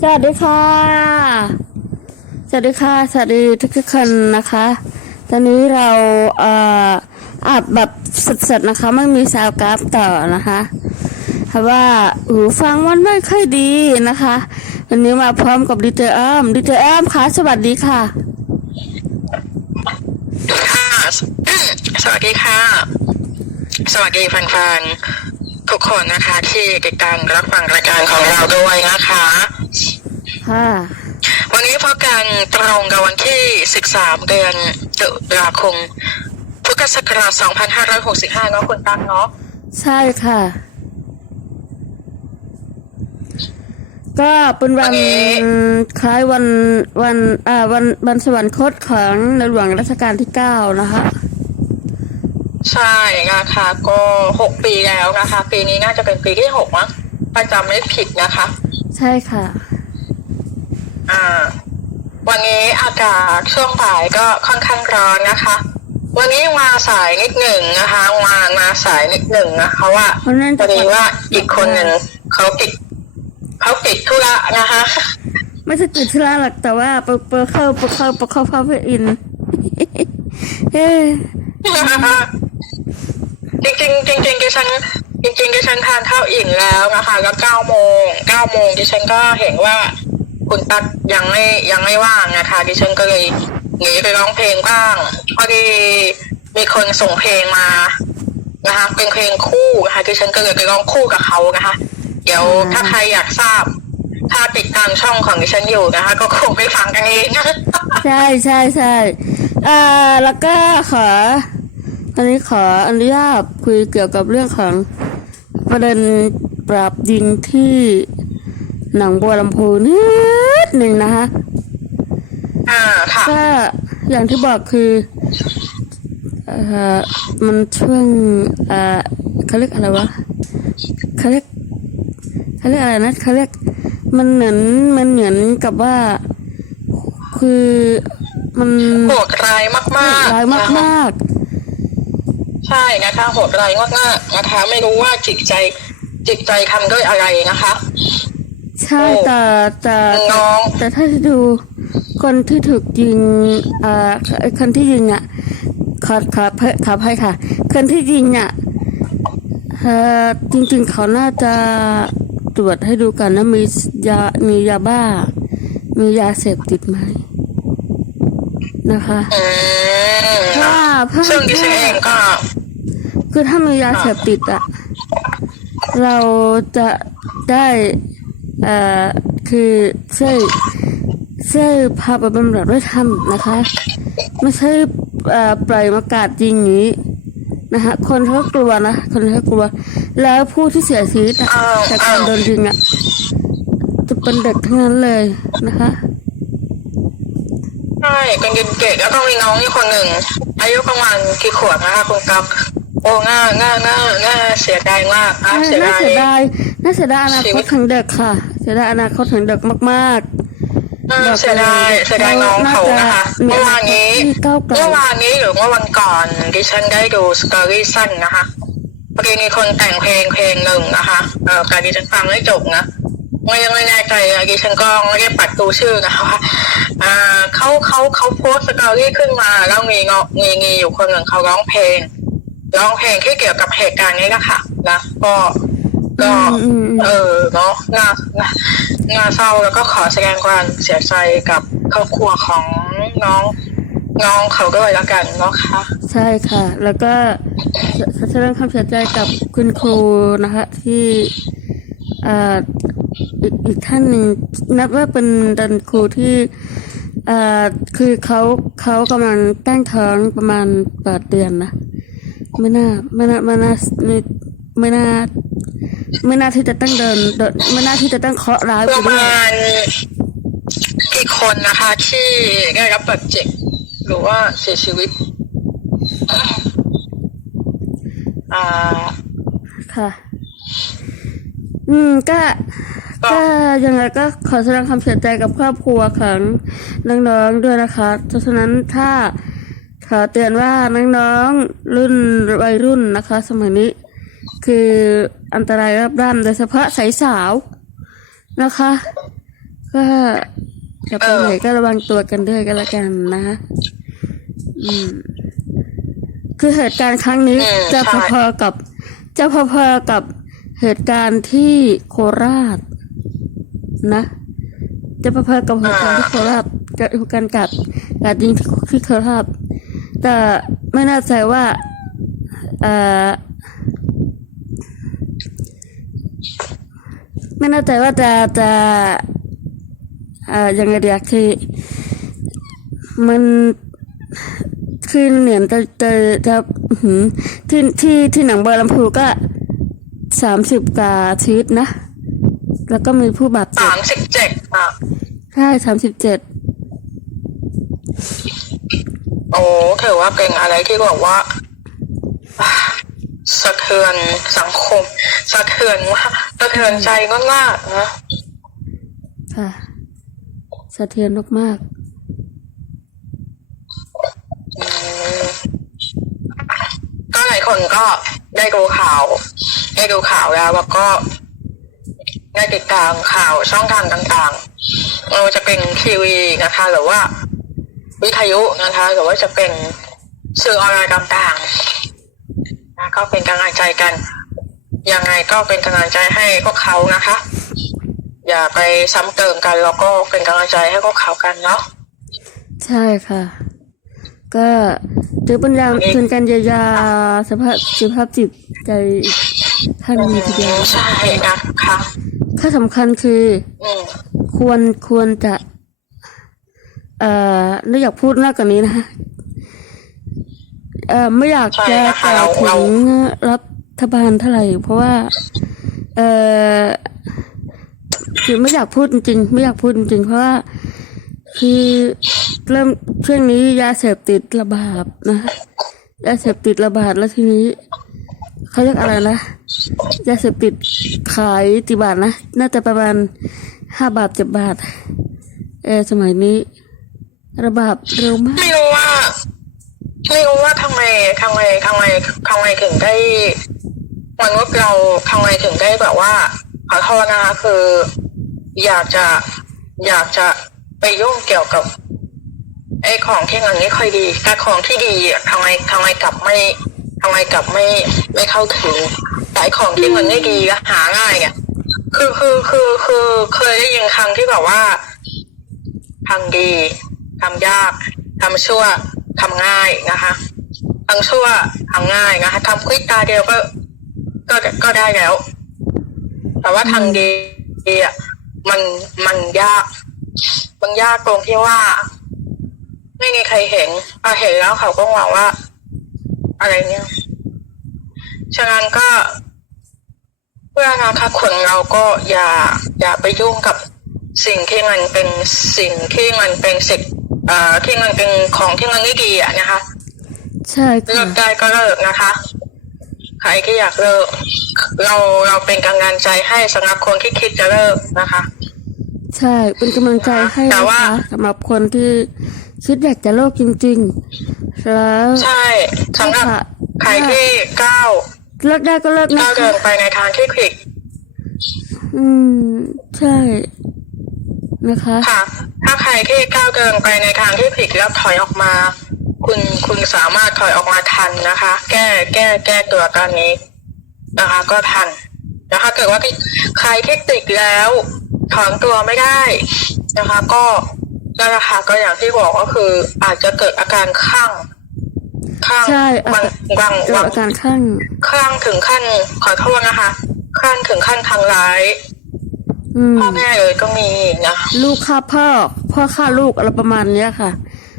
สวัสดีค่ะ สวัสดีค่ะ สวัสดีทุกทุกๆคนนะคะ ตอนนี้เราเอ่ออัดแบบสดๆนะคะ ไม่มีซาวด์กราฟต่อนะคะเพราะว่าหูฟังมันไม่ค่อยดีนะคะ วันนี้มาพร้อมกับดีเจอ้อมดีเจอ้อมค่ะสวัสดีค่ะ ค่ะ สวัสดีค่ะ สวัสดีแฟนๆ ทุกคนนะคะ ที่ติดตามรับฟังรายการของเราด้วยนะคะ ค่ะ วันนี้พบกันตรงกับวันที่ 13 เดือนตุลาคมพุทธศักราช2565 เนาะคุณตั้งเนาะใช่ค่ะ ก็เป็นวันคล้ายวันวันอ่าวันวันสวรรคตของในหลวงรัชกาลที่เก้านะคะ ใช่นะคะ ก็6ปีแล้วนะคะ ปีนี้น่าจะเป็นปีที่6มั้งถ้าจำไม่ผิดนะคะ ใช่ค่ะ อ่า วันนี้อากาศช่วงบ่ายก็ค่อนข้างร้อนนะคะ วันนี้มาสายนิดหนึ่งนะคะมามาสายนิดหนึ่งนะคะว่าเพราะนั่นพอดีว่าอีกคนหนึ่งเขาติดเขาติดธุระนะคะ ไม่ใช่ติดธุระหรอกแต่ว่าเปิดเปิดเข้าเปิดเข้าเปิดเข้าพาไปอินเฮ้ย จริงจริงๆจริงๆดิฉันจริงๆดิฉันทานข้าวอิ่มแล้วนะคะ แล้วเก้าโมงเก้าโมงดิฉันก็เห็นว่าคุณตั๊กยังไม่ยังไม่ว่างนะคะดิฉันก็เลยหนีไปร้องเพลงบ้างพอดีมีคนส่งเพลงมานะคะ เป็นเพลงคู่นะคะดิฉันก็เลยไปร้องคู่กับเขานะคะ เดี๋ยวถ้าใครอยากทราบ ถ้าติดตามช่องของดิฉันอยู่นะคะ ก็คงไปฟังกันเองนะ ใช่ใช่ใช่เอ่อแล้วก็ขอ อันนี้ขออนุญาตคุยเกี่ยวกับเรื่องของประเด็นปราบยิงที่หนองบัวลำพูนิดหนึ่งนะคะอ่าค่ะก็อย่างที่บอกคือเอ่อมันช่วงเอ่อเขาเรียกอะไรวะเขาเรียกเขาเรียกอะไรนะเขาเรียกมันเหมือนมันเหมือนกับว่า คือมันโหดร้ายมากๆร้ายนะคะมาก ใช่นะคะโหดร้ายมากๆนะคะ ไม่รู้ว่าจิตใจจิตใจทำด้วยอะไรนะคะๆใช่โอ้แต่แต่น้อง แต่ถ้าจะดูคนที่ถูกยิงเอ่อไอ้คนที่ยิงอะขอขอเพิ่ขออภัยค่ะ คนที่ยิงอะเอ่อจริงๆเขาน่าจะตรวจให้ดูกันนะมียามียาบ้า มียาเสพติดไหมนะคะอืมเพราะว่าเพราะซึ่งดิฉันเองก็ คือถ้ามียาเสพติดอะเราจะได้เอ่อคือช่วยช่วยพาไปบำบัดด้วยธรรมนะคะ ไม่ใช่เอ่อปล่อยมากาดยิงอย่างนี้นะคะคนเขากลัวนะคนเขากลัว แล้วผู้ที่เสียชีวิตจากการโดนยิงอะจะเป็นเด็กทั้งนั้นเลยนะคะใช่เป็นเด็กเกแล้วก็มีน้องอีกคนหนึ่งอายุประมาณกี่ขวบนะคะคุณกั๊ก อ้ง่าง่าง่าง่าเสียดายมากอะเสียน่าดาย เสียดายน่าเสียดายอนาคตของเด็กค่ะ เสียดายอนาคตของเด็กมาก อืมเสียดายเสียดายน้องเขานะคะน่าจะเมื่อวานนี้มีก้าวไกล เมื่อวานนี้หรือเมื่อวันก่อนดิฉันได้ดูสตอรี่สั้นนะคะพอดีมีคนแต่งเพลงเพลงหนึ่งนะคะเออการดิฉันฟังไม่จบนะไม่ยังไม่แน่ใจอะดิฉันก็ไม่ได้ปัดดูชื่อนะคะว่าอ่าเขาเขาเขาโพสต์สตอรี่ขึ้นมา แล้วมีเงาะมีมีอยู่คนหนึ่งเขาร้องเพลง ร้องเพลงที่เกี่ยวกับเหตุการณ์นี้นะคะนะก็ก็อืมอืมเออเนาะน่าน่าน่าเศร้าแล้วก็ขอแสดงความเสียใจกับครอบครัวของน้องน้องเขาด้วยแล้วกันเนาะค่ะๆใช่ค่ะ แล้วก็แสแสดงความเสียใจกับคุณครูนะคะ ที่อ่าอีกอีกท่านหนึ่งนับว่าเป็นดันครูที่อ่าคือเขาเขากำลังตั้งท้องประมาณแปดเดือนนะ ไม่น่าไม่น่าไม่น่าไม่ไม่น่าไม่น่าที่จะตั้งเดินเดินไม่น่าที่จะตั้งเคราะห์ร้ายปไประด้วยมาณกี่คนนะคะที่ได้รับบาดเจ็บหรือว่าเสียชีวิต อ่า ค่ะ อืมก็ก็ก็ยังไงก็ขอแสดงความเสียใจกับครอบครัวของน้องๆด้วยนะคะเพราะฉะนั้นถ้า ขอเตือนว่าน้องๆรุ่นวัยรุ่นนะคะ สมัยนี้ คืออันตรายรับด้านโดยเฉพาะสายสาวนะคะ ก็จะไปไหนก็ระวังตัวกันด้วยกันละกันนะอืม คือเหตุการณ์ครั้งนี้อืมจะใช่พอๆกับ จะพอๆกับเหตุการณ์ที่โคราช นะ จะพอๆกับเหตุการณ์ที่โคราชกับการกัดกัดยิงที่ที่โคราช แต่ไม่แน่ใจว่าเอ่อไม่แน่ใจว่าจะจะเอ่อยังไงเดียคือมันคือเหนียนจะจะจะอื้อหือที่ที่ที่หนังบอลลำพูก็สามสิบกว่าชีวิตนะ แล้วก็มีผู้บาดเจ็บสามสิบเจ็ดอะใช่สามสิบเจ็ด โอ้ถือว่าเป็นอะไรที่บอกว่าอ่าสะเทือนสังคม สะเทือนมากสะเทือนใจมากๆนะค่ะ สะเทือนมากก็หลายคนก็ได้ดูข่าว ได้ดูข่าวแล้วแล้วก็ได้ติดตามข่าวช่องทางต่างๆไม่ว่าจะเป็นทีวีนะคะ หรือว่า วิทยุนะคะหรือว่าจะเป็นสื่อออนไลน์ต่างๆนะก็เป็นกำลังใจกัน ยังไงก็เป็นกำลังใจให้พวกเขานะคะ อย่าไปซ้ำเติมกันแล้วก็เป็นกำลังใจให้พวกเขากันเนาะๆใช่ค่ะ ก็ถือเป็นอย่างเป็นการเยียวยาสภาพสภาพจิตใจอีกท่านหนึงทีเดียวใช่นะคะข้อสำคัญคืออืมควรควรจะ เอ่อไม่อยากพูดมากกว่านี้นะฮะเอ่อไม่อยากจะกล่าวถึงรัฐบาลเท่าไหร่ เพราะว่า เอ่อคือไม่อยากพูดจริงไม่อยากพูดจริงเพราะว่าคือเริ่มช่วงนี้ยาเสพติดระบาดนะยาเสพติดระบาดแล้วทีนี้เขาเรียกอะไรนะยาเสพติดขายกี่บาทนะน่าจะประมาณห้าบาทเจ็ดบาทเออสมัยนี้ ระบาดเร็วมากไม่รู้ว่าไม่รู้ว่าทำไมทำไมทำไมทำไมถึงได้มนุษย์เราทำไมถึงได้แบบว่าขอโทษนะคะคือ อยากจะอยากจะไปยุ่งเกี่ยวกับไอ้ของที่มันไม่ค่อยดี แต่ของที่ดีอะทำไมทำไมกลับไม่ทำไมกลับไม่ไม่เข้าถึงแต่ของที่มันไม่ดีอะหาง่ายอะคือคือคือคือเคยได้ยินคำที่แบบว่าทำดี ทำยากทำชั่วทำง่ายนะคะทำชั่วทำง่ายนะคะทำคลิกตาเดียวก็ ก็ก็ได้แล้ว แต่ว่าทางดีอะมันมันยาก มันยากตรงที่ว่า ไม่มีใครเห็นพอเห็นแล้วเขาก็มองว่า อะไรเนี่ยฉะนั้นก็เพื่อนะคะคนเราก็อย่าอย่าไปยุ่งกับสิ่งที่มันเป็นสิ่งที่มันเป็นสิ่ง เอ่อที่มันเป็นของที่มันไม่ดีอะนะคะ ใช่เลิค่ะ กได้ก็เลิกนะคะ ใครที่อยากเลิก เราเราเป็นกำลังใจให้สำหรับคนที่คิดจะเลิกนะคะ ใช่ เป็นกำลังใจให้แต่นะว่า คะสำหรับคนที่คิดอยากจะโลกจริง ๆ แล้วใช่สำหรับค่ะใครที่ก้าวเลิกได้ก็เลิกนะก้าวเดิคะนไปในทางที่ผิด อืม ใช่ นะคะค่ะ ถ้าใครที่ก้าวเดินไปในทางที่ผิดแล้วถอยออกมา คุณคุณสามารถถอยออกมาทันนะคะ แก้แก้แก้ตัวการนี้นะคะ ก็ทันนะคะเกิดว่าใครที่ติดแล้วถอนตัวไม่ได้นะคะ ก็นั่นแหละค่ะก็อย่างที่บอกก็คือ อาจจะเกิดอาการข้างข้างใช่บางบางเกิดบางอาการข้างข้างถึงขั้นขอโทษนะคะข้างถึงขั้นทางร้ายอืม พ่อแม่เลยก็มีนะลูกฆ่าพ่อ พ่อฆ่าลูกอะไรประมาณเนี้ยค่ะ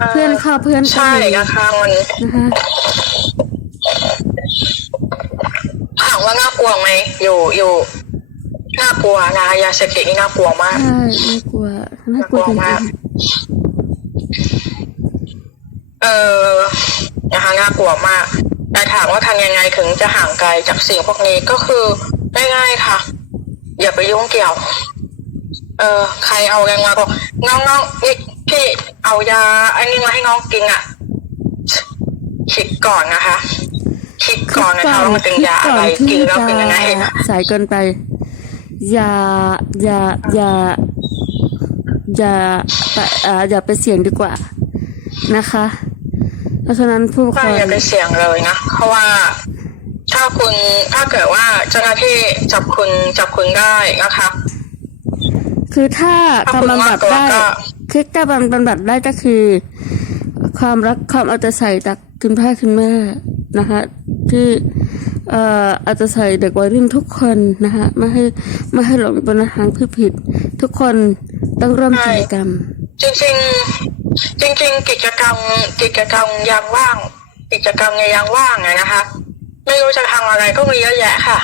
เพื่อนฆ่าเพื่อนก็ใช่มีนะคะมันนะคะถามว่าน่ากลัวไหมอยู่อยู่น่ากลัวนะยาเสพติดนี่น่ากลัวมากใช่น่ากลัวน่ากลัวจน่ากลัวริมากงเออนะคะน่ากลัวมากแต่ถามว่าทำยังไงถึงจะห่างไกลจากสิ่งพวกนี้ก็คือง่ายๆค่ะ อย่าไปยุ่งเกี่ยว เออ ใครเอาแรงมาบอกน้องๆนี่พี่เอายาอันนี้มาให้น้องกินอะ คิดก่อนนะคะ คิดๆก่อนนะคะว่ามันเป็นยาอะไรคิดกินก่แล้วอนเป็นยังไงที่จะสายเกินไปอย่าอย่าอย่าอย่าไปอ่าอย่าไปเสี่ยงดีกว่านะคะ เพราะฉะนั้นผู้ปกคก็รองอย่าไปเสี่ยงเลยนะเพราะว่า ถ้าคุณถ้าเกิดว่าเจ้าหน้าที่จับคุณจับคุณได้นะคะ คือถ้าถ้าการคุณบำบัดได้มากกว่าก็คือการบำบัดได้ก็คือ ความรักความเอาใจใส่จากคุณพ่อคุณแม่นะคะที่เอ่อเอาใจใส่เด็กวัยรุ่นทุกคนนะคะไม่ให้ไม่ให้หลงไปในทางที่ผิด ทุกคนต้องร่วมกิจกรรม จริงๆจริงๆกิจกรรมกิจกรรมยามว่าง กิจกรรมในยามว่างอะนะคะ ไม่รู้จะทำอะไรก็มีเยอะแยะค่ะ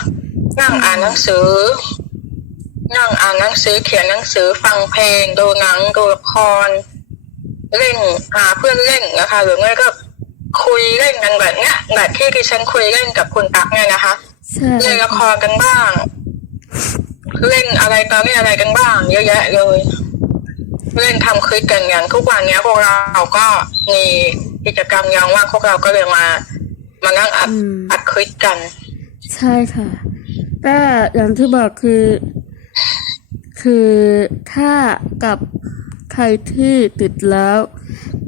นั่งอ่านหนังสือ นั่งอ่านหนังสือเขียนหนังสือฟังเพลง ดูหนังดูละคร เล่นหาเพื่อนเล่นนะคะ หรือไม่ก็คุยเล่นกันแบบเนี้ยแบบที่ดิฉันคุยเล่นกับคุณตั๊กเนี่ยนะคะใช่เล่นละครกันบ้าง เล่นอะไรต่อเล่นอะไรกันบ้าง เยอะแยะเลยเล่นทำคลิปกันอย่างทุกวันเนี้ยพวกเราก็มีกิจกรรมยามว่างพวกเราก็เลยมา มานั่งอัดอืม อัดคลิปกัน ใช่ค่ะแต่อย่างที่บอกคือ คือถ้ากับใครที่ติดแล้ว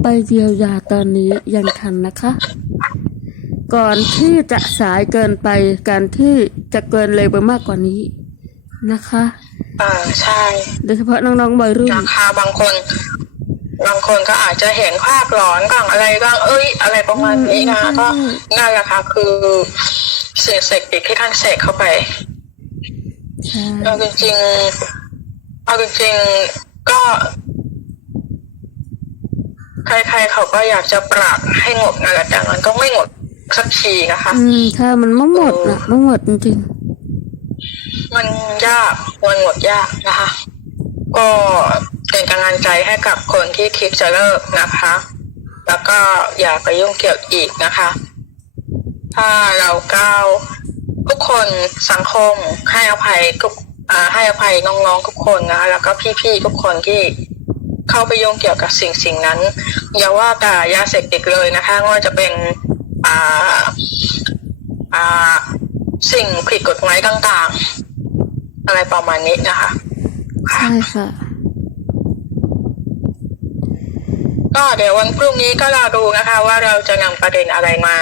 ไปเยียวยาตอนนี้ยังทันนะคะ ก่อนที่จะสายเกินไปการที่จะเกินเลยไปมากกว่านี้นะคะ อ่าใช่โดยเฉพาะน้องๆวัยรุ่น นะคะบางคน บางคนก็อาจจะเห็นภาพหลอนบ้างอะไรบ้างเอ้ย อะไรประมาณนี้นะอืมก็นั่นแหละค่ะคือสิ่งเสกติดที่ท่านเสกเข้าไปใช่เอาจริงๆเอาจริงๆก็ ใครๆเขาก็อยากจะปราบให้หมดนั่นแหละแต่มันก็ไม่หมดสักทีนะคะ อืมถ้ามันไม่หมดนะไม่หมดจริงมันยากมันหมดยากนะคะ ก็ เป็นกำลังใจให้กับคนที่คิดจะเลิกนะคะ แล้วก็อย่าไปยุ่งเกี่ยวอีกนะคะ ถ้าเราก้าวทุกคนสังคมให้อภัยทุกให้อภัยน้องๆทุกคนนะคะ แล้วก็พี่ๆทุกคนที่เข้าไปยุ่งเกี่ยวกับสิ่งสิ่งนั้นอย่าว่าแต่ยาเสพติดเลยนะคะไม่ว่าจะเป็นอ่าอ่าสิ่งผิดกฎหมายต่าง ๆ อะไรประมาณนี้นะคะใช่ค่ะ ก็เดี๋ยววันพรุ่งนี้ก็รอดูนะคะ ว่าเราจะนำประเด็นอะไรมา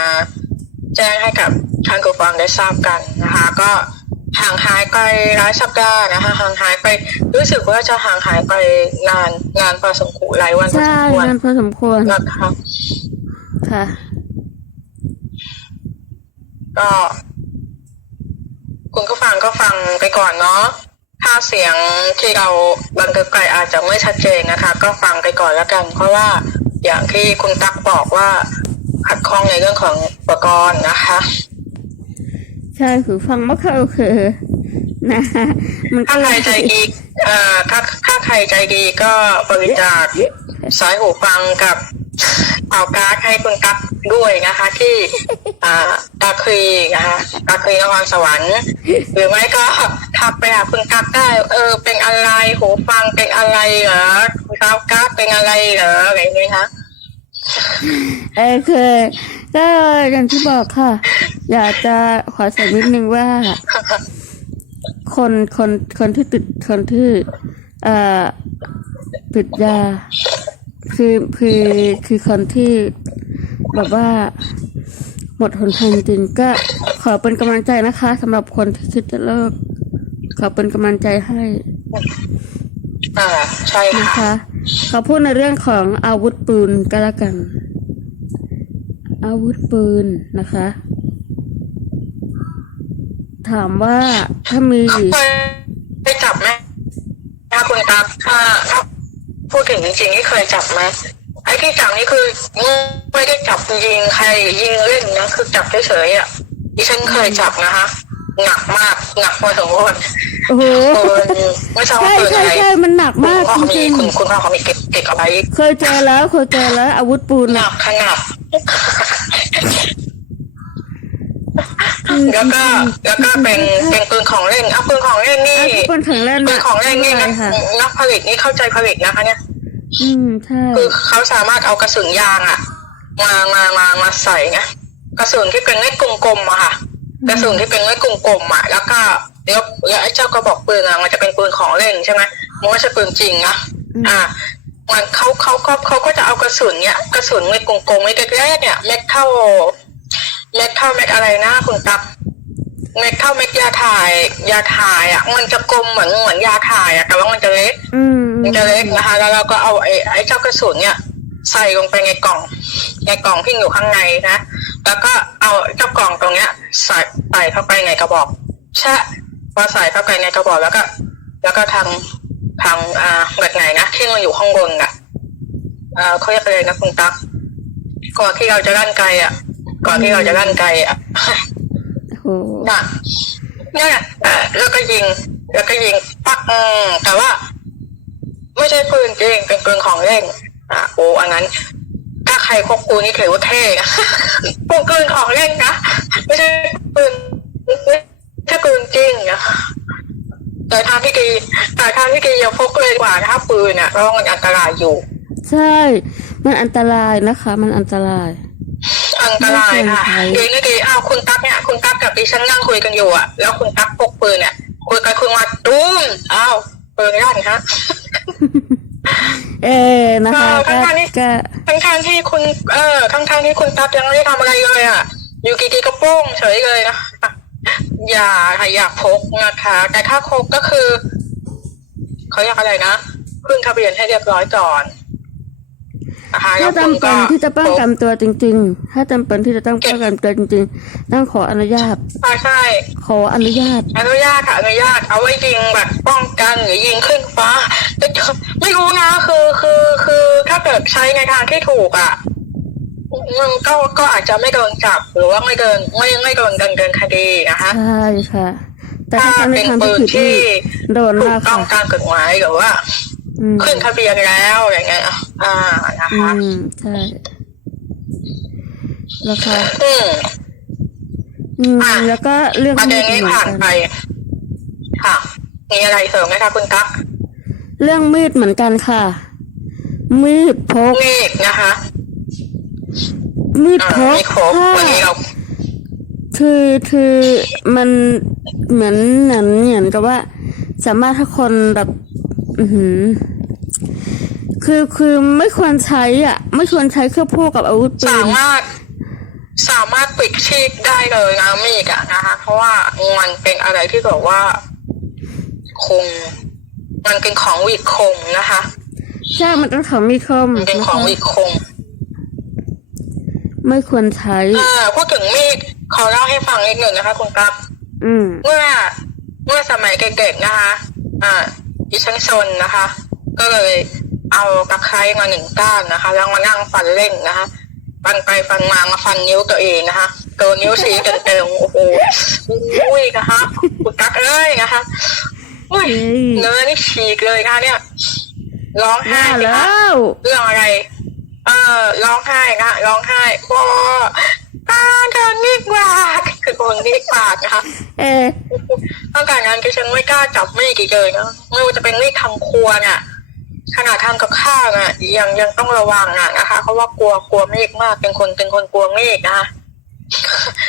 แจ้งให้กับทางผู้ฟังได้ทราบกันนะคะ ก็ห่างหายไปหลายสัปดาห์นะคะ ห่างหายไปรู้สึกว่าจะห่างหายไปนานนานพอสมควรหลายวันพอใช่สมควรนั่นพอสมควรนะคะค่ะ ก็ คุณผู้ฟังก็ฟังไปก่อนเนาะ ถ้าเสียงที่เราบันทึกไปอาจจะไม่ชัดเจนนะคะ ก็ฟังไปก่อนแล้วกัน เพราะว่าอย่างที่คุณตั๊กบอกว่าขัดข้องในเรื่องของอุปกรณ์นะคะ ใช่คือฟังไม่ค่อยโอเคนะมันก็ถ้าเลใครยใจดีเอ่อถ้าถ้าใครใจดีก็บริจาคสายหูฟังกับ เอาการ์ดให้คุณตั๊กด้วยนะคะ ที่อ่าตาคลีนะคะตาคลีนครสวรรค์ หรือไม่ก็ทักไปหาคุณตั๊กได้ เออ เป็นอะไรหูฟังเป็นอะไรเหรอเอาการ์ดเป็นอะไรเหรออะไรอย่างเงี้ยคะเออคือก็อย่างที่บอกค่ะ อยากจะขอเสริมนิดนึงว่า คนคนคนที่ติดคนที่เอ่อติดยา คือคือคือคนที่แบบว่าหมดหนทางจริงๆก็ขอเป็นกำลังใจนะคะสำหรับคนที่คิดจะเลิก ขอเป็นกำลังใจให้อ่าใช่นะค่ะคะเขาพูดในเรื่องของอาวุธปืนก็แล้วกัน อาวุธปืนนะคะ ถามว่าถ้ามีเคยได้จับไหมถ้าคุณตาถ้าถ้า พูดถึงจริงๆนี่เคยจับไหมไอ้ที่จับนี่คือไม่ได้จับยิงใครยิงเล่นนะคือจับเฉยๆอะดิฉันเคยจับนะคะหนักมากหนักพอสมควรโอ้โหปืนไม่ทราบว่าใช่ปืนใช่อะไรใช่มันหนักคุณมากพ่อจเขามีริงคุณคุณพ่อเขามีเก็บเก็บเอาไว้ๆเคยเจอแล้วเคยเจอแล้วอาวุธปืนหนัอะกขนาด แล้วก็แล้วก็เป็นเป็นปืนของเล่นเอาปืนของเล่นนี่อะปืนแข็งแรงปืนของเล่นนี่อะไรนะค่ะนักผลิตนี่เข้าใจผลิตนะคะ เนี่ย อืมใช่คือเขาสามารถเอากระสุนยางอะมามามามาใส่ไงกระสุนที่เป็นเม็ดกลมๆอะค่ะ กระสุนที่เป็นเม็ดกลมๆอะแล้วก็แล้วแล้วไอ้เจ้ากระบอกปืนอะมันจะเป็นปืนของเล่นใช่ไหมมันไม่ใช่ปืนจริงนะอ่ามันเขาเขาก็เขาก็จะเอากระสุนเนี่ยกระสุนเม็ดกลมๆเม็ดแรกๆเนี่ยเม็ดเท่า เม็ดเท่าเม็ดอะไรนะคุณตับเม็ดเท่าเม็ดยาถ่าย ยาถ่ายอะ มันจะกลมเหมือนเหมือนยาถ่ายอะแต่ว่ามันจะเล็กอืมมันจะเล็กนะคะ แล้วเราก็เอาไอ้ไอ้เจ้ากระสุนเนี่ยใส่ลงไปในกล่อง ในกล่องที่อยู่ข้างในนะแล้วก็เอาเจ้ากล่องตรงเนี้ย ใส่ใส่เข้าไปในกระบอกแช่พอใส่เข้าไปในกระบอกแล้วก็ แล้วก็ทางทางอ่าแบบไหนนะที่มันอยู่ข้างบนอะอ่าเขาเรียกอะไรนะคุณตั๊กก่อนที่เราจะลั่นไกลอะ ก่อนที่เราจะลั่นไกลอะโอ้โหน่ะเนี่ยเอ่อแล้วก็ยิง แล้วก็ยิงปักอืมแต่ว่า ไม่ใช่ปืนจริงเป็นปืนของเล่นอะโอ้อันนั้น ถ้าใครพกปืนนี่ถือว่าเท่อะพกปืนของเล่นนะไม่ใช่ปืนไม่ใช่ปืนจริงอะแต่ทางที่ดีแต่ทางที่ดียังพกเลยกว่าถ้าปืนอะเพราะมันอันตรายอยู่ ใช่ มันอันตรายนะคะ มันอันตราย อันตรายค่ะไม่เคยใช้ดีนี่ดีอ้าวคุณตั๊กเนี่ยคุณตั๊กกับดิฉันนั่งคุยกันอยู่อะแล้วคุณตั๊กพกปืนเนี่ยคุยกันคุยมาตุ้มอ้าวปืนลั่นฮะเออนะคะเออก็ข้างๆนี่ก็ทั้งทางๆที่คุณ เออทั้งทางๆที่คุณตั๊กยังไม่ได้ทำอะไรเลยอะ อยู่ดีๆก็โป้งเฉยเลยนะอย่าค่ะอยากพกนะคะ แต่ถ้าพกก็คือเขาเรียกอะไรนะขึ้นทะเบียนให้เรียบร้อยก่อนนะคะแล้ ถ้าวคุณจำเป็ก็นที่จะป้องกันตัวจริง ๆ ถ้าจำเป็นที่จะต้องป้องกันตัวจริง ๆ ต้องขออนุญาตใช่ใช่ขออนุญาต อนุญาตค่ะอนุญาตเอาไว้ยิงแบบป้องกันหรือยิงขึ้นฟ้าแต่ไม่รู้นะคือคือคือถ้าเกิดใช้ในทางที่ถูกอะมันก็ก็อาจจะไม่โดนจับหรือว่าไม่โดนไม่ไม่โดนดำเนินคดีนะคะใช่ค่ะ แต่ถ้าถ้าทำในเป็นทางปืที่นผิดที่นี่โดนถูมากกต้อค่ะงตามกฎหมายหรือว่าอืม ขึ้นทะเบียนแล้วอย่างเงี้ยอ่านะอืคะมใช่แล้วค่ะอืมอืมอะแล้วก็เรื่องประมีเด็นดนี้เหมือนผ่านกันไปค่ะมีอะไรเสริมไหมคะคุณตั๊กเรื่องมีดเหมือนกันค่ะมีดพกมีดนะคะมีดอ่าพกมีครบถ้าวันนี้เราคือคือมันเหมือนเหมือนเหมือนกับว่า สามารถถ้าคนแบบ อือหือ คือคือไม่ควรใช้อะ ไม่ควรใช้เครื่องพกกับอาวุธปืสานมารถสามารถปิดชีพได้เลยนะมีดอะนะคะเพราะว่ามันเป็นอะไรที่แบบว่า คง มันเป็นของวิคมนะคะใช่มันต้องถอมีคมมันเป็นนะของคะวิคมไม่ควรใช้อ่าพูดถึงมีดขอเล่าให้ฟังนิดหนึ่งนะคะ คุณตั๊กอืมเมื่อเมื่อสมัยเด็กๆนะคะ อ่าดิฉันซนนะคะ ก็เลย เอาตะไคร้มาหนึ่งก้านนะคะ แล้วมานั่งฟันเล่นนะคะฟันไปฟันมามาฟันนิ้วตัวเองนะคะโดนนิ้วชี้เต็มๆโอ้โหอุ้ยนะคะคุณตักเอ้ยนะคะอุ้ยเฮ้ยเนื้อนี่ฉีกเลยค่ะเนี่ยร้องไห้ว่าสิแล้คะวเรื่องอะไร เออร้องไห้นะคะร้องไห้พ่อตาเดินนี่กว่าคือคนนี่ปากนะคะเออตั้งแต่นั้นก็ฉันไม่กล้าจับมีดอีกเลยนะไม่ว่าจะเป็นมีดทำครัวเนี่ย ขนาดทำกับข้าวน่ะยังยังต้องระวังอะนะคะเพราะว่ากลัวกลัวมีดมากเป็นคนเป็นคนกลัวมีดนะคะ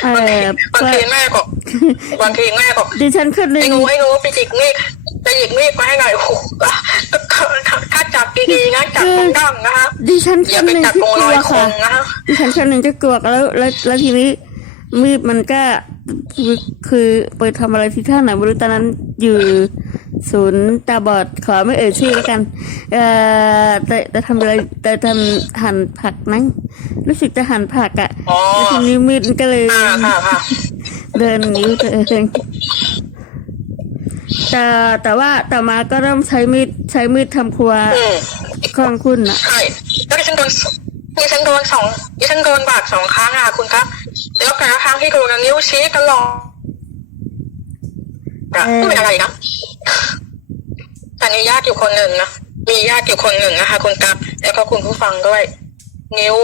เอบางทีอบางทีแม่บอกบางทีแม่บอกดิฉันขึ้นเลไอ้ยหนูไอ้หนูไปหยิกมีดไปหยิกมีดมาให้หน่อยโอ้โหถ้าจับดีๆนะจับตรงดั้งนะคะดิฉันอย่าขึ้นไปหนึ่งจับที่ตรงกรลัอวยคค่ะงนะคะดิฉันคนหนึ่งจะกลัวแล้วแล้วแล้วทีนี้มีดมันก็คือคือไปทำอะไรที่ท่าไหนไม่รู้ตอนนั้นอยู่ ศูนย์ตาบอดขอไม่เอ่ยชื่อแล้วกัน เอ่อแต่แต่ทำอะไรแต่ทำหั่นผักนั้นรู้สึกจะหั่นผักอะอ๋อแล้วทีนี้มีดมันก็เลยอ่าค่ะค่ะเดินนิ้วตัวเองแต่แต่ว่าต่อมาก็เริ่มใช้มีดใช้มีดทำครัวอืมคล่องขึ้นอะใช่แล้วดิฉันโดนดิฉันโดนสองดิฉันโดนบาดสองครั้งอะคุณครับแล้วแต่ละครั้งที่โดนนิ้วชี้ตลอดอะไม่เป็นอะไรนะ แต่มีญาติอยู่คนหนึ่งนะมีญาติอยู่คนหนึ่งนะคะ คุณตับแล้วก็คุณผู้ฟังด้วย นิ้ว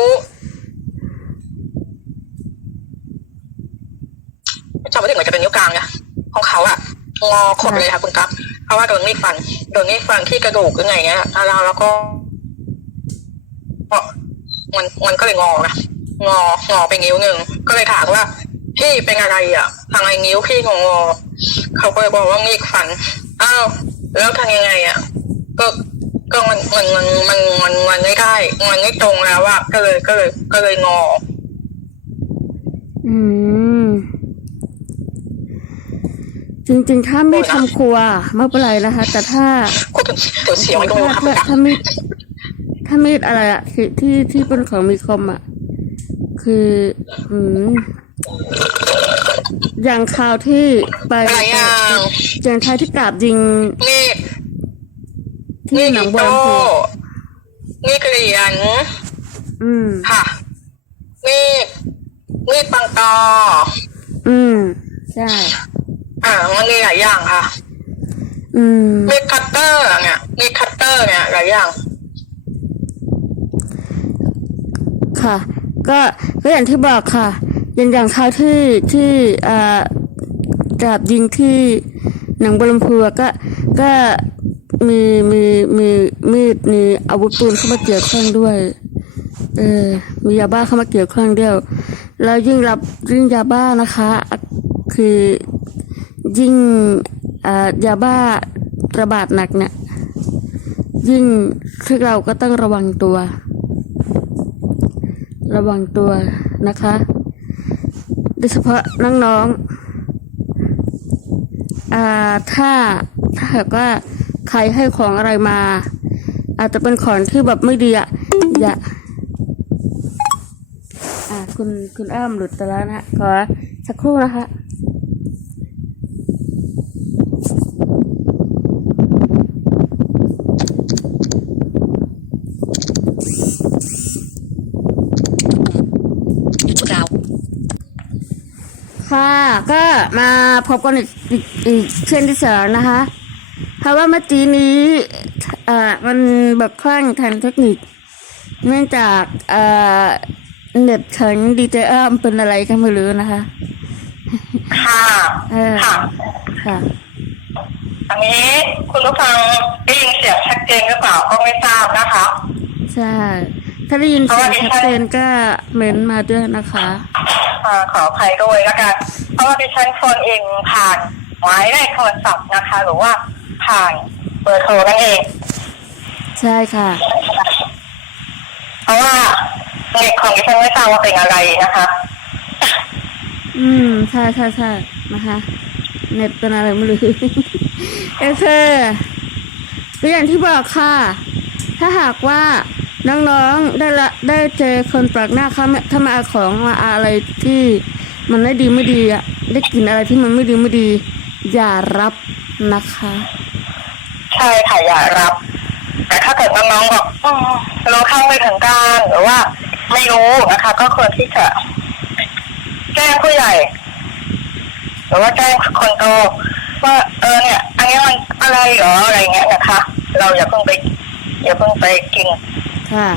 จำไม่ถึงมันจะเป็นนิ้วกลางนะของเขาอะงอขดเลยค่ะคุณตับเพราะว่าโดนมีดฟันโดนมีดฟันที่กระดูกหรือไงเงี้ยแล้วแล้วก็ก็มันมันก็เลยงอนะงองอไปนิ้วหนึ่งก็เลยถามว่าพี่เป็นอะไรอะทางไอ้นิ้วพี่งองอเขาก็เลยบอกว่ามีดฟัน อ้าวแล้วทำยังไงอะก็ก็มันมันมันมันมันมันไม่ได้ มันไม่ตรงแล้วอะก็เลยก็เลยก็เลยงอ อืม จริงๆ ถ้าไม่ทำครัวไม่เป็นไรนะคะ แต่ถ้าก็เป็นเดี๋ยวเสียงมันก็ถ้าไม่ถ้าทำถ้ามีดถ้ามีดอะไรอะที่ที่ที่เป็นของมีคมอะคือ อืม อย่างข่าวที่ไปหลายอย่างอย่างชายที่กราบยิงนี่ที่นี่หนองบัวโต้ลำพูนี่เหรียญอืมค่ะนี่นี่ปังตอ อืม ใช่ อ่ามันมีหลายอย่างค่ะ อืม มีคัตเตอร์เนี่ยมีคัตเตอร์เนี่ยหลายอย่าง ค่ะ ก็ก็อย่างที่บอกค่ะ อย่างอย่างคราที่ที่อ่ากราบยิงที่หนังบวลำพูอะก็ก็มีมีมีมีดมีอาวุธปืนเข้ามาเกี่ยวข้องด้วย เออมียาบ้าเข้ามาเกี่ยวข้องเด้วยแล้วยิ่งรับยิ่งยาบ้านะคะ คือยิ่งอ่ายาบ้าระบาดหนักเนี่ย ยิ่งคือเราก็ต้องระวังตัว ระวังตัวนะคะ ดยเฉพาะน้องๆอ่าถ้าถ้าหากว่าใครให้ของอะไรมา อาจจะเป็นของที่แบบไม่ดีอะอย่าอ่าคุณคุณอ้ามหลุดตะแล้วนะขอสักครู่นะคะ YouTube now. ค่ะ ก็มาพบกันอีกอีกอีกเช่นที่สองนะคะ เพราะว่าเมื่อกี้นี้เอ่อมันแบบคลั่งทางเทคนิค เนื่องจากเอ่อเน็ตของดีเจอ้อมเป็นอะไรก็ไม่รู้นะคะ ค่ะ เออ ค่ะ ค่ะ อันนี้คุณผู้ฟังได้ยินเสียงชัดเจนหรือเปล่าก็ไม่ทราบนะคะ ใช่ ถ้าได้ยินเสียงชัดเจนก็เม้นมาด้วยนะคะ อ่าขออภัยด้วยแล้วกัน เพราะว่าดิฉันโฟนเองผ่านหมายเลขโทรศัพท์นะคะ หรือว่าผ่านเบอร์โทรนั่นเอง ใช่ค่ะ เพราะว่าเน็ตของดิฉันไม่ทราบว่าเป็นอะไรนะคะ อืม ใช่ใช่ใช่นะคะเน็ตเป็นอะไรไม่รู้ก็คือก็อย่างที่บอกค่ะ ถ้าหากว่า น้องๆได้ละได้เจอคนแปลกหน้าเขามาถ้ามาเอาของมาเอาอะไรที่มันไม่ดีไม่ดีอะได้กลินอะไรที่มันไม่ดีไม่ดี อย่ารับนะคะ ใช่ค่ะอย่ารับ แต่ถ้าเกิดน้องๆบอกอืมรู้เข้าไม่ถึงการหรือว่า ไม่รู้นะคะ ก็ควรที่จะแจ้งผู้ใหญ่หรือว่าแจ้งคนโตว่าเออเนี่ย อันนี้มันอะไรเหรออะไรเงี้ยนะคะ เราอย่าเพิ่งไปอย่าเพิ่งไปกิน ค่ะ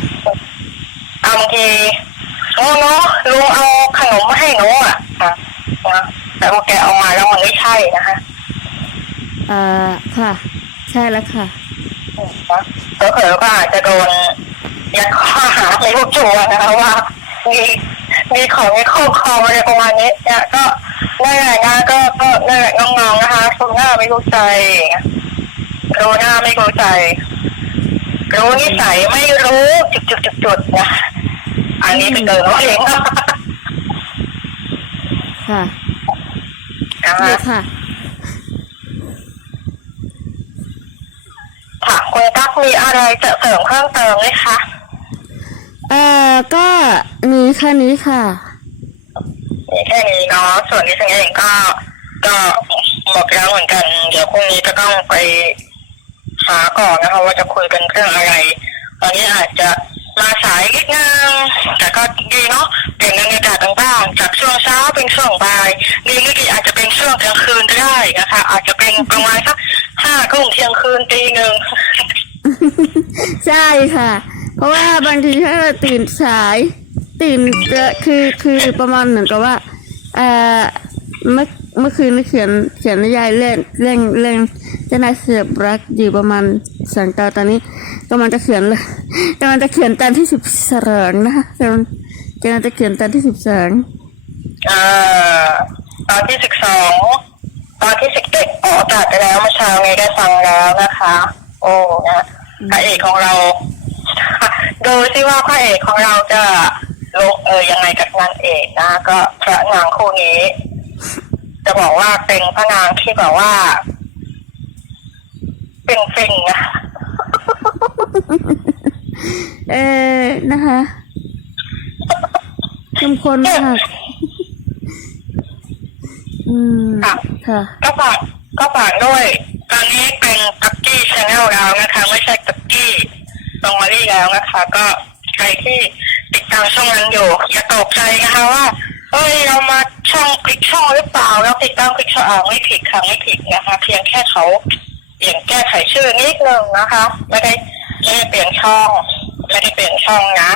เอาบางทีโอ้เนาะลุงเอาขนมมาให้หนูอะนะนะแต่ว่าแกเอามาแล้วมันไม่ใช่นะคะเอ่อค่ะ ใช่แล้วค่ะเผลอๆก็อาจจะโดนยัดข้อหาในลูกจัวนะคะว่ามีมีของในครอบครองอะไรประมาณนี้เนี่ยก็นั่นแหละนะก็ก็นั่นแหละน้องๆนะคะรู้หน้าไม่รู้ใจรู้หน้าไม่รู้ใจ รู้นิสัยไม่รู้จุดจุดจุดจุดๆๆๆนะอันนี้เป็นเกินเราเองค่ะนะนี่คะค่ะค่ะคุณตั๊กมีอะไรจะเสริมเพิ่มเติมไหมคะเอ่อก็นี้แค่นี้ค่ะมีแค่นี้เนาะส่วนที่ฉันเองก็ก็หมดแล้วเหมือนกัน เดี๋ยวพรุ่งนี้ก็ต้องไป หาก่อนนะคะว่าจะคุยกันเรื่องอะไร ตอนนี้อาจจะมาสายนิดนึงแต่ก็ดีเนาะเปลี่ยนบรรยากาศต่างๆจากช่วงเช้าเป็นช่วงบ่ายดีไม่ดีอาจจะเป็นช่วงกลางคืนก็ได้นะคะ อาจจะเป็นประมาณสักห้าทุ่มเที่ยงคืนตีหนึ่งใช่ค่ะ เพราะว่าบางทีถ้าเราตื่นสายตื่นเจอคือคือประมาณเหมือนกับว่าเอ่อเมื่อ เมื่อคืนนี่เขียนเขียนนิยายเล่นเล่นเล่นเจะนายเสียบรักอยู่ประมาณสองตอนตอนนี้กำลังจะเขียนเลยกำลังจะเขียนตอนที่สิบสองนะคะกำลังกำลังจะเขียนตอนที่สิบสองเอ่อตอนที่สิบสองตอนที่สิบเอ็ดออกอากาศไปแล้วเมื่อเช้านี้ได้ฟังแล้วนะคะ โอ้นะอพระเอกของเราดูซิว่าพระเอกของเราจะลงเออยังไงกับนางเอกนะ ก็พระนางคู่นี้จะ บอกว่าเป็นพระนางที่แบบว่า เป็นฟิงๆนะเออนะคะเข้มข้นมากอืมค่ะค่ะ ก็ฝากก็ฝากด้วย ตอนนี้เป็นตักกี้ชาแนลแล้วนะคะ ไม่ใช่ตักกี้ตรงมารี่แล้วนะคะ ก็ใครที่ติดตามช่องนั้นอยู่อย่าตกใจนะคะว่า เอ้ยเรามาช่องคลิกช่องหรือเปล่าเราติดตามคลิกช่องอ่าไม่ผิดค่ะไม่ผิดนะคะ เพียงแค่เขาเปลี่ยนแก้ไขชื่อนิดนึงนะคะไม่ได้ไม่ได้เปลี่ยนช่องไม่ได้เปลี่ยนช่องนะ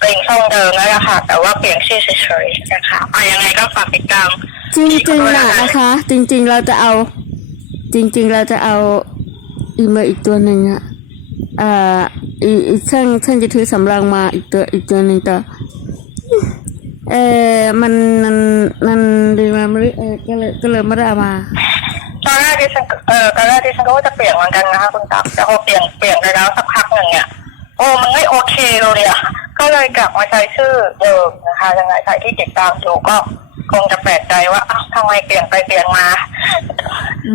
เป็นช่องเดิมนั่นแหละค่ะ แต่ว่าเปลี่ยนชื่อเฉยๆนะคะเอายังไงก็ฝากติดตามจริงๆนะนะคะ จริง ๆ เราจะเอา จริง ๆ เราจะเอาอีเมลอีกตัวหนึ่งอะอ่าอีอีช่างช่างจะถือสำรองมาอีกตัวอีกตัวหนึ่งแต่ เออมันมันมันดีมาไม่ได้เออก็เลยก็เลยไม่ได้เอามาตอนแรกดิฉันเออตอนแรกดิฉันก็ว่าจะเปลี่ยนเหมือนกันนะคะคุณตั๊กแต่พอเปลี่ยนเปลี่ยนไปแล้วสักพักหนึ่งเนี่ยโอ้มันไม่โอเคเลยอะก็เลยกลับมาใช้ชื่อเดิมนะคะยังไงใครที่ติดตามอยู่ก็คงจะแปลกใจว่าอ้าวทำไมเปลี่ยนไปเปลี่ยนมา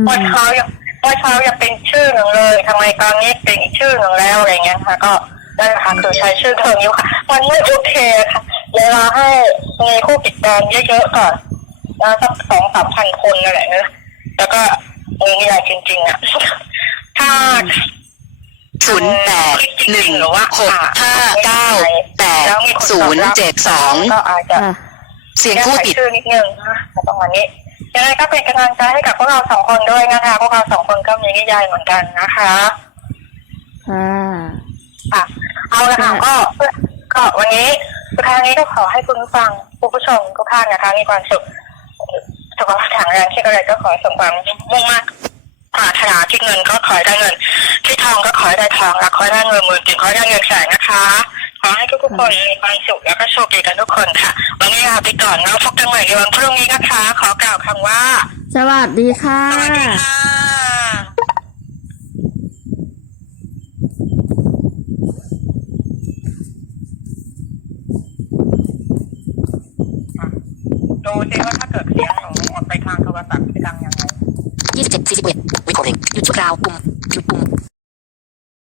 เมื่อเช้ายังเมื่อเช้ายังเป็นชื่อหนึ่งเลยทำไมตอนนี้เป็นอีกชื่อหนึ่งแล้วอะไรเงี้ยค่ะ ก็นั่นแหละค่ะคือใช้ชื่อเดิมอยู่ค่ะ มันไม่โอเคค่ะ เวลาให้มีผู้ติดตามเยอะๆก่อนนะสักสองสามพันคนนั่นแหละนะแล้วก็มีนิยายจริงๆอะ ถ้าศูนย์แปดหนึ่งหกห้าเก้าแปดศูนย์เจ็ดสองก็อาจจะค่ะเสียงผู้ติดชื่อนิดนึงนะแต่ตรงวันนี้ยังไงก็เป็นกำลังใจให้กับพวกเราสองคนด้วยนะคะ พวกเราสองคนก็มีนิยายเหมือนกันนะคะค่ะค่ะเอาละค่ะก็ ก็วันนี้สุดท้ายนี้ก็ขอให้คุณผู้ฟังผู้ผู้ชมทุกท่านนะคะ มีความสุขสุขภาพแข็งแรงที่อะไรก็ขอให้สมความมุ่งมั่นปรารถนาที่เงินก็ขอให้ได้เงินที่ทองก็ขอให้ได้ทองและขอให้ได้เงินหมื่นถึงขอให้ได้เงินแสนนะคะ ขอให้ทุกๆคนมีความสุขแล้วก็โชคดีกันทุกคนค่ะ วันนี้ลาไปก่อนแล้วพบกันใหม่ในวันพรุ่งนี้นะคะ ขอกล่าวคำว่า สวัสดีค่ะสวัสดีค่ะ ดูซิว่าถ้าเกิดเสียงของออกไปทางโทรศัพท์จะดังยังไง ยี่สิบเจ็ดสี่สิบเอ็ดวิคอร์ดหยุดชั่วคราวปุ่มหยุดปุ่ม